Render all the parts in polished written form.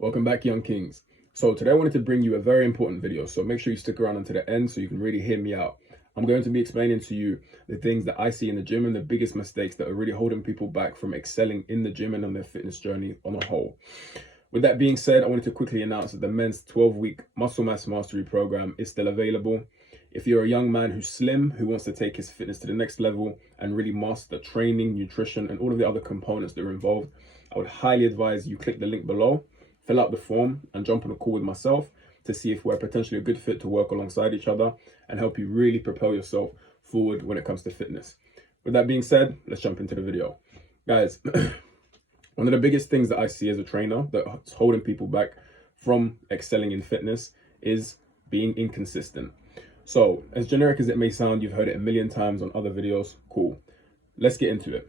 Welcome back, young kings. So today I wanted to bring you a very important video, so make sure you stick around until the end so you can really hear me out. I'm going to be explaining to you the things that I see in the gym and the biggest mistakes that are really holding people back from excelling in the gym and on their fitness journey on a whole. With that being said, I wanted to quickly announce that the men's 12-week Muscle Mass Mastery program is still available. If you're a young man who's slim, who wants to take his fitness to the next level and really master training, nutrition, and all of the other components that are involved, I would highly advise you click the link below, fill out the form, and jump on a call with myself to see if we're potentially a good fit to work alongside each other and help you really propel yourself forward when it comes to fitness. With that being said, let's jump into the video. Guys, one of the biggest things that I see as a trainer that's holding people back from excelling in fitness is being inconsistent. So, as generic as it may sound, you've heard it a million times on other videos. Cool. Let's get into it.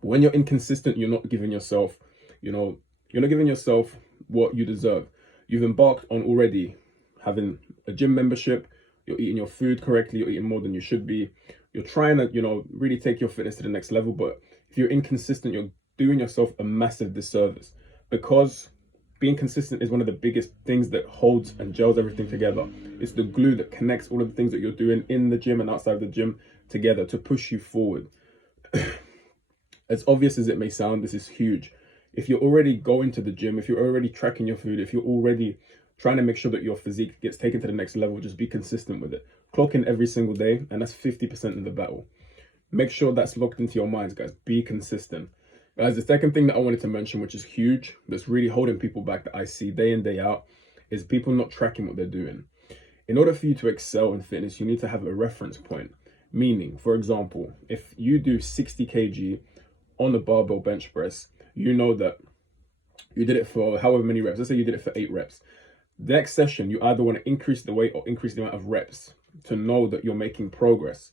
When you're inconsistent, you're not giving yourself, you're not giving yourself what you deserve. You've embarked on already having a gym membership. You're eating your food correctly. You're eating more than you should be. You're trying to, really take your fitness to the next level. But if you're inconsistent, you're doing yourself a massive disservice, because being consistent is one of the biggest things that holds and gels everything together. It's the glue that connects all of the things that you're doing in the gym and outside of the gym together to push you forward. As obvious as it may sound, this is huge. If you're already going to the gym, if you're already tracking your food, if you're already trying to make sure that your physique gets taken to the next level, just be consistent with it. Clock in every single day, and that's 50% of the battle. Make sure that's locked into your minds, guys. Be consistent. Guys, the second thing that I wanted to mention, which is huge, that's really holding people back that I see day in, day out, is people not tracking what they're doing. In order for you to excel in fitness, you need to have a reference point. Meaning, for example, if you do 60 kg on the barbell bench press, you know that you did it for however many reps. Let's say you did it for 8 reps. The next session, you either want to increase the weight or increase the amount of reps to know that you're making progress.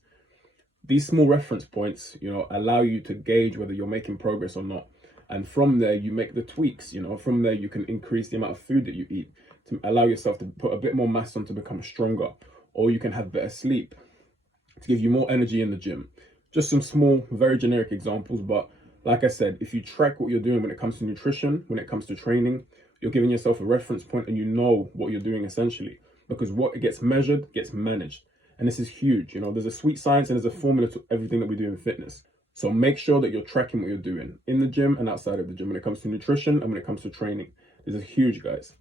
These small reference points, allow you to gauge whether you're making progress or not. And from there, you make the tweaks. From there, you can increase the amount of food that you eat to allow yourself to put a bit more mass on to become stronger. Or you can have better sleep to give you more energy in the gym. Just some small, very generic examples, but like I said, if you track what you're doing when it comes to nutrition, when it comes to training, you're giving yourself a reference point and you know what you're doing essentially, because what gets measured gets managed. And this is huge. There's a sweet science and there's a formula to everything that we do in fitness. So make sure that you're tracking what you're doing in the gym and outside of the gym when it comes to nutrition and when it comes to training. This is huge, guys.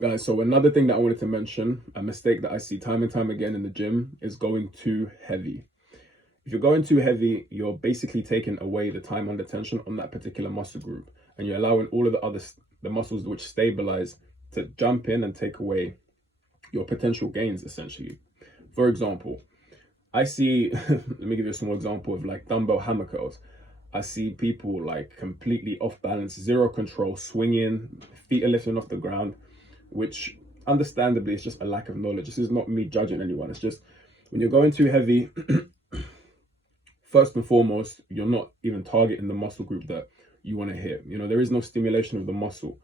Guys, so another thing that I wanted to mention, a mistake that I see time and time again in the gym, is going too heavy. If you're going too heavy, you're basically taking away the time under tension on that particular muscle group, and you're allowing all of the muscles which stabilize to jump in and take away your potential gains, essentially. For example, I see, let me give you a small example of like dumbbell hammer curls. I see people like completely off balance, zero control, swinging, feet are lifting off the ground, which understandably is just a lack of knowledge. This is not me judging anyone. It's just when you're going too heavy, first and foremost, you're not even targeting the muscle group that you want to hit. There is no stimulation of the muscle.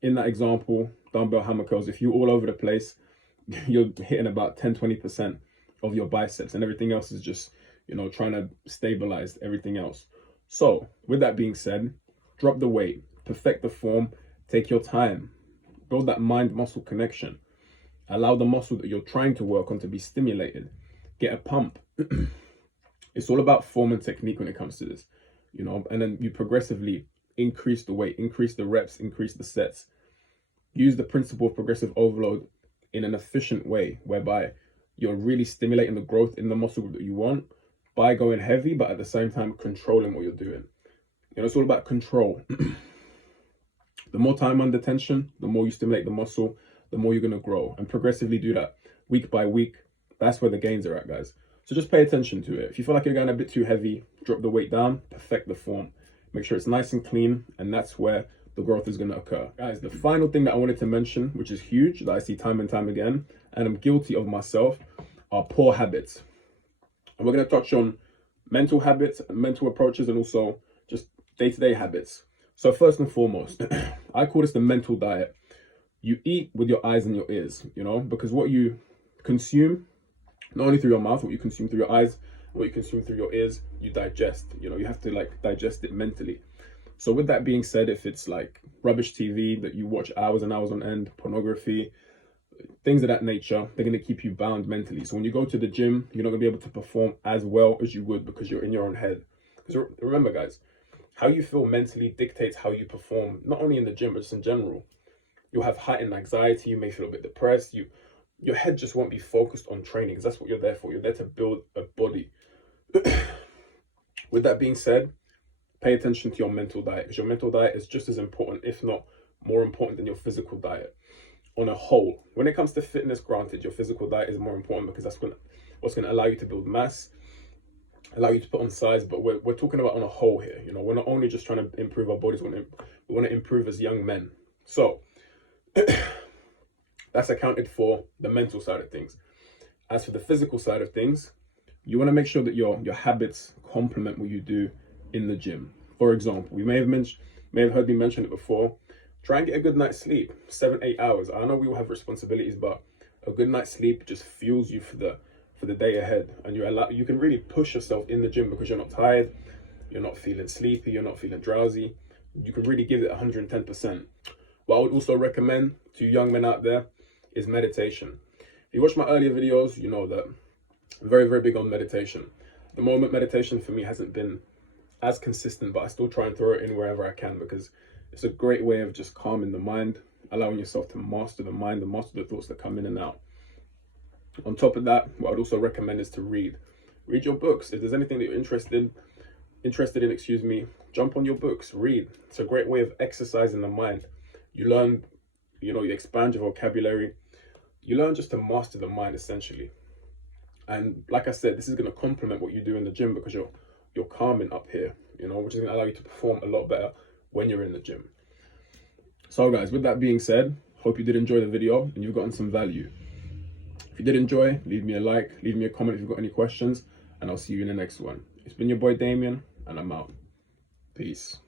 In that example, dumbbell hammer curls, if you're all over the place, you're hitting about 10-20% of your biceps, and everything else is just, trying to stabilize everything else. So with that being said, drop the weight, perfect the form, take your time, build that mind-muscle connection, allow the muscle that you're trying to work on to be stimulated, get a pump. It's all about form and technique when it comes to this, and then you progressively increase the weight, increase the reps, increase the sets. Use the principle of progressive overload in an efficient way, whereby you're really stimulating the growth in the muscle group that you want by going heavy, but at the same time controlling what you're doing. It's all about control. The more time under tension, the more you stimulate the muscle, the more you're going to grow, and progressively do that week by week. That's where the gains are at, guys. So just pay attention to it. If you feel like you're going a bit too heavy, drop the weight down, perfect the form. Make sure it's nice and clean, and that's where the growth is going to occur. Guys, the final thing that I wanted to mention, which is huge, that I see time and time again, and I'm guilty of myself, are poor habits. And we're going to touch on mental habits, mental approaches, and also just day-to-day habits. So first and foremost, I call this the mental diet. You eat with your eyes and your ears, because what you consume, not only through your mouth, what you consume through your eyes, what you consume through your ears, you digest. You have to digest it mentally. So with that being said, if it's like rubbish TV that you watch hours and hours on end, pornography, things of that nature, they're going to keep you bound mentally. So when you go to the gym, you're not going to be able to perform as well as you would because you're in your own head. Because remember, guys, how you feel mentally dictates how you perform, not only in the gym, but just in general. You'll have heightened anxiety, you may feel a bit depressed, your head just won't be focused on training, because that's what you're there for. You're there to build a body. With that being said, pay attention to your mental diet, because your mental diet is just as important, if not more important, than your physical diet. On a whole, when it comes to fitness, granted, your physical diet is more important because that's what's going to allow you to build mass, allow you to put on size. But we're talking about on a whole here. You know, we're not only just trying to improve our bodies, we want to improve as young men. So that's accounted for the mental side of things. As for the physical side of things, you want to make sure that your habits complement what you do in the gym. For example, we may have heard me mention it before. Try and get a good night's sleep, 7-8 hours. I know we all have responsibilities, but a good night's sleep just fuels you for the day ahead, and you can really push yourself in the gym because you're not tired, you're not feeling sleepy, you're not feeling drowsy. You can really give it 110%. What I would also recommend to young men out there is meditation. If you watch my earlier videos, you know that I'm very, very big on meditation. At the moment, meditation for me hasn't been as consistent, but I still try and throw it in wherever I can because it's a great way of just calming the mind, allowing yourself to master the mind and master the thoughts that come in and out. On top of that, what I'd also recommend is to read. Read your books. If there's anything that you're interested in, jump on your books, read. It's a great way of exercising the mind. You learn, you expand your vocabulary. You learn just to master the mind, essentially. And like I said, this is going to complement what you do in the gym because you're calming up here, which is going to allow you to perform a lot better when you're in the gym. So guys, with that being said, hope you did enjoy the video and you've gotten some value. If you did enjoy, leave me a like, leave me a comment if you've got any questions, and I'll see you in the next one. It's been your boy Damien, and I'm out. Peace.